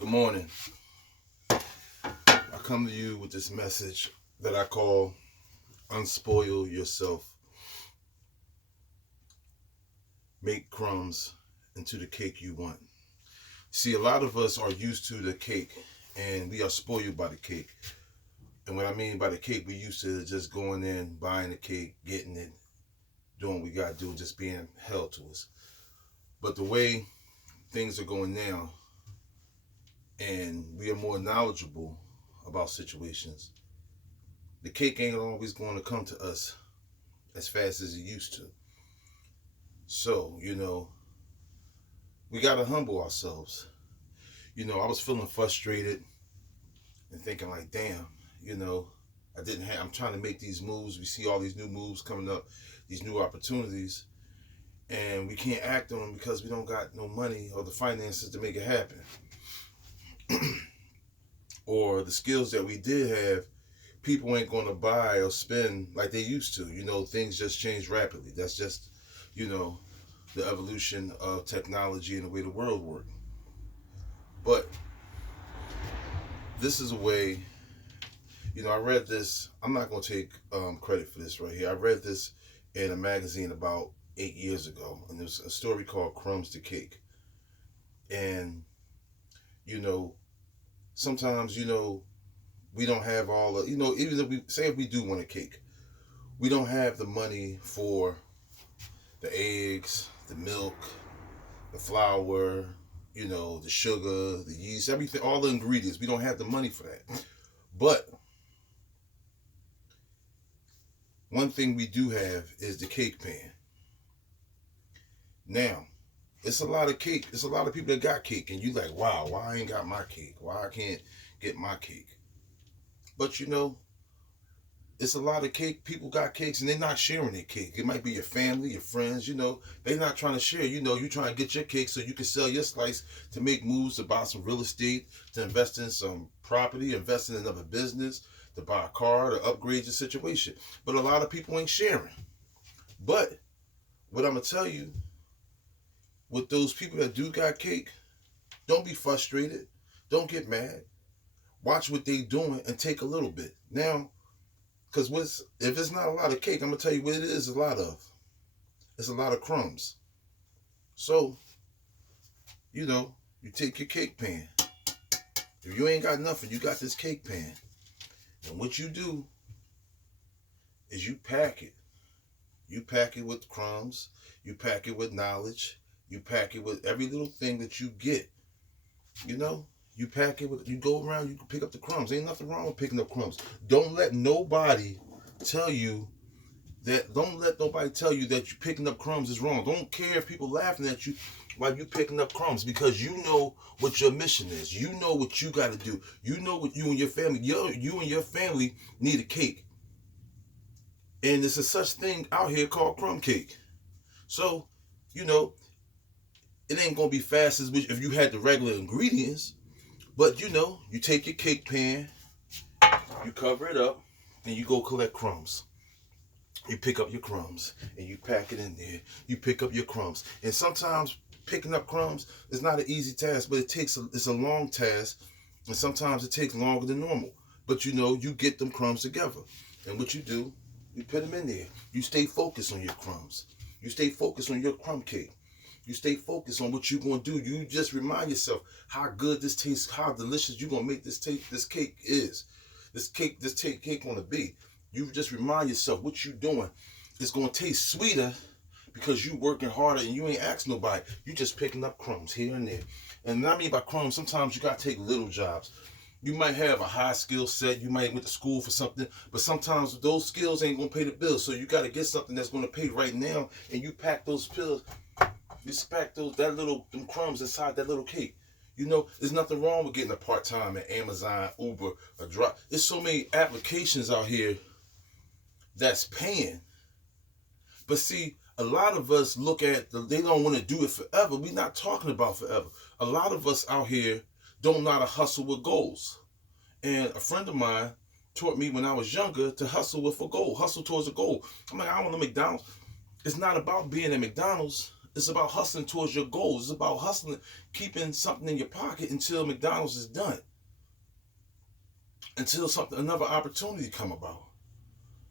Good morning. I come to you with this message that I call Unspoil Yourself. Make crumbs into the cake you want. See, a lot of us are used to the cake and we are spoiled by the cake. And what I mean by the cake, we used to just going in, buying the cake, getting it, doing what we got to do, just being held to us. But the way things are going now, and we are more knowledgeable about situations, the cake ain't always going to come to us as fast as it used to. So, we got to humble ourselves. I was feeling frustrated and thinking like, damn, you know, I'm trying to make these moves. We see all these new moves coming up, these new opportunities, and we can't act on them because we don't got no money or the finances to make it happen. Or the skills that we did have, people ain't going to buy or spend like they used to. Things just change rapidly. That's just, the evolution of technology and the way the world works. But this is a way, I read this. I'm not going to take credit for this right here. I read this in a magazine about 8 years ago, and there's a story called Crums the Cake. And, sometimes, we don't have all the, even if we do want a cake, we don't have the money for the eggs, the milk, the flour, the sugar, the yeast, everything, all the ingredients. We don't have the money for that. But one thing we do have is the cake pan. Now, it's a lot of cake. It's a lot of people that got cake, and you like, wow, why I ain't got my cake? Why I can't get my cake? But it's a lot of cake. People got cakes and they're not sharing their cake. It might be your family, your friends, they're not trying to share. You trying to get your cake so you can sell your slice to make moves, to buy some real estate, to invest in some property, invest in another business, to buy a car, to upgrade your situation. But a lot of people ain't sharing. But what I'm going to tell you, with those people that do got cake, don't be frustrated. Don't get mad. Watch what they doing and take a little bit. Now, because if it's not a lot of cake, I'm going to tell you what it is a lot of. It's a lot of crumbs. So, you take your cake pan. If you ain't got nothing, you got this cake pan. And what you do is you pack it. You pack it with crumbs. You pack it with knowledge. You pack it with every little thing that you get. You pack it with, you go around, you can pick up the crumbs. Ain't nothing wrong with picking up crumbs. Don't let nobody tell you that you picking up crumbs is wrong. Don't care if people laughing at you while you picking up crumbs, because you know what your mission is. You know what you got to do. You know what you and your family, you and your family need a cake. And there's a such thing out here called crumb cake. So, it ain't going to be fast as if you had the regular ingredients. But you take your cake pan, you cover it up, and you go collect crumbs. You pick up your crumbs and you pack it in there. You pick up your crumbs. And sometimes picking up crumbs is not an easy task, but it's a long task, and sometimes it takes longer than normal. But you get them crumbs together. And what you do, you put them in there. You stay focused on your crumbs. You stay focused on your crumb cake. You stay focused on what you're going to do. You just remind yourself how good this tastes, how delicious you're going to make this cake is. This cake going to be. You just remind yourself what you're doing. It's going to taste sweeter because you working harder and you ain't asking nobody. You just picking up crumbs here and there. And what I mean by crumbs, sometimes you got to take little jobs. You might have a high skill set. You might went to school for something, but sometimes those skills ain't going to pay the bills. So you got to get something that's going to pay right now, and you pack those pills. You pack them crumbs inside that little cake. There's nothing wrong with getting a part-time at Amazon, Uber, or Drop. There's so many applications out here that's paying. But see, a lot of us they don't want to do it forever. We're not talking about forever. A lot of us out here don't know how to hustle with goals. And a friend of mine taught me when I was younger to hustle with a goal, hustle towards a goal. I'm like, I want a McDonald's. It's not about being at McDonald's It's about hustling towards your goals. It's about hustling, keeping something in your pocket until McDonald's is done, until something another opportunity come about.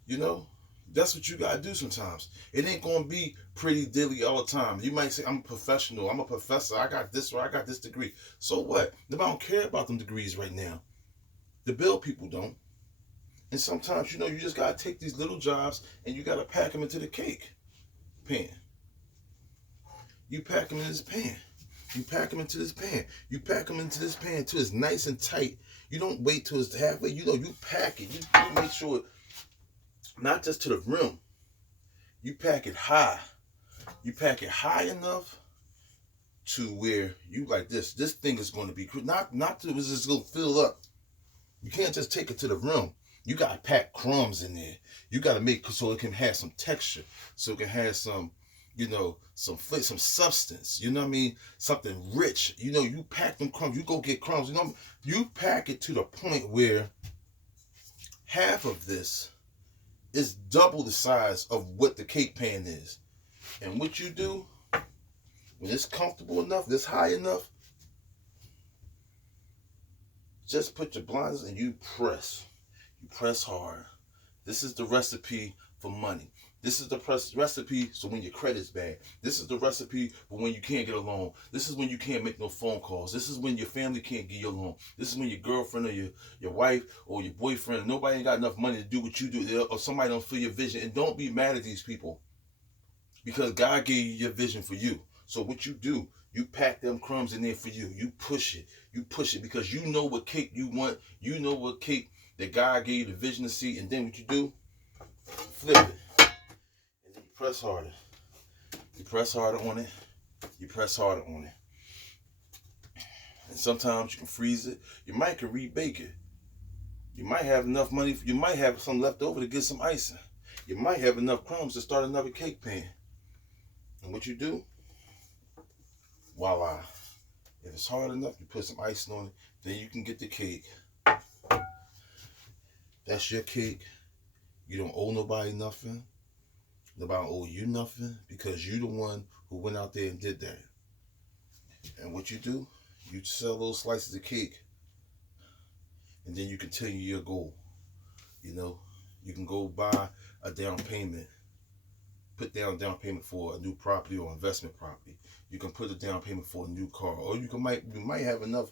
You know, that's what you gotta do sometimes. It ain't gonna be pretty dilly all the time. You might say, I'm a professional, I'm a professor, I got this or I got this degree. So what? I don't care about them degrees right now. The bill people don't. And sometimes, you just gotta take these little jobs and you gotta pack them into the cake pan. You pack them in this pan. You pack them into this pan. You pack them into this pan till it's nice and tight. You don't wait till it's halfway. You pack it. You make sure, not just to the rim. You pack it high. You pack it high enough to where you like this. This thing is going to be not to it's just going to fill up. You can't just take it to the rim. You got to pack crumbs in there. You got to make so it can have some texture, so it can have some, some flavor, some substance. You know what I mean? Something rich. You pack them crumbs. You go get crumbs. You pack it to the point where half of this is double the size of what the cake pan is. And what you do, when it's comfortable enough, it's high enough, just put your blinders and you press. You press hard. This is the recipe for money. This is the recipe so when your credit's bad. This is the recipe for when you can't get a loan. This is when you can't make no phone calls. This is when your family can't give you a loan. This is when your girlfriend or your wife or your boyfriend, nobody ain't got enough money to do what you do, or somebody don't feel your vision. And don't be mad at these people, because God gave you your vision for you. So what you do, you pack them crumbs in there for you. You push it. You push it because you know what cake you want. You know what cake that God gave you the vision to see. And then what you do, flip it. And then you press harder. You press harder on it. You press harder on it. And sometimes you can freeze it. You might can rebake it. You might have enough money. You might have some left over to get some icing. You might have enough crumbs to start another cake pan. And what you do, voila. If it's hard enough, you put some icing on it, then you can get the cake. That's your cake. You don't owe nobody nothing. Nobody owe you nothing, because you the one who went out there and did that. And what you do, you sell those slices of cake, and then you continue your goal. You can go buy a down payment. Put down a down payment for a new property or investment property. You can put a down payment for a new car, or you might have enough.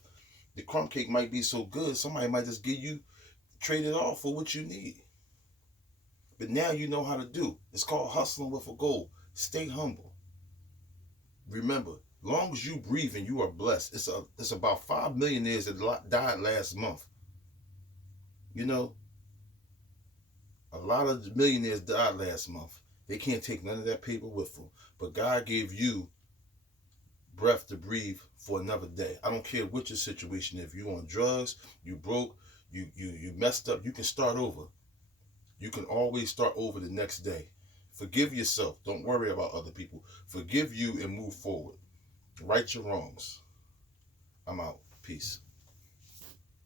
The crumb cake might be so good, somebody might just trade it off for what you need. But now you know how to do. It's called hustling with a goal. Stay humble. Remember, long as you breathe and you are blessed, it's about 5 millionaires that died last month. A lot of millionaires died last month. They can't take none of that paper with them. But God gave you breath to breathe for another day. I don't care what your situation is. If you're on drugs, you broke, you messed up, you can start over. You can always start over the next day. Forgive yourself. Don't worry about other people. Forgive you and move forward. Right your wrongs. I'm out. Peace.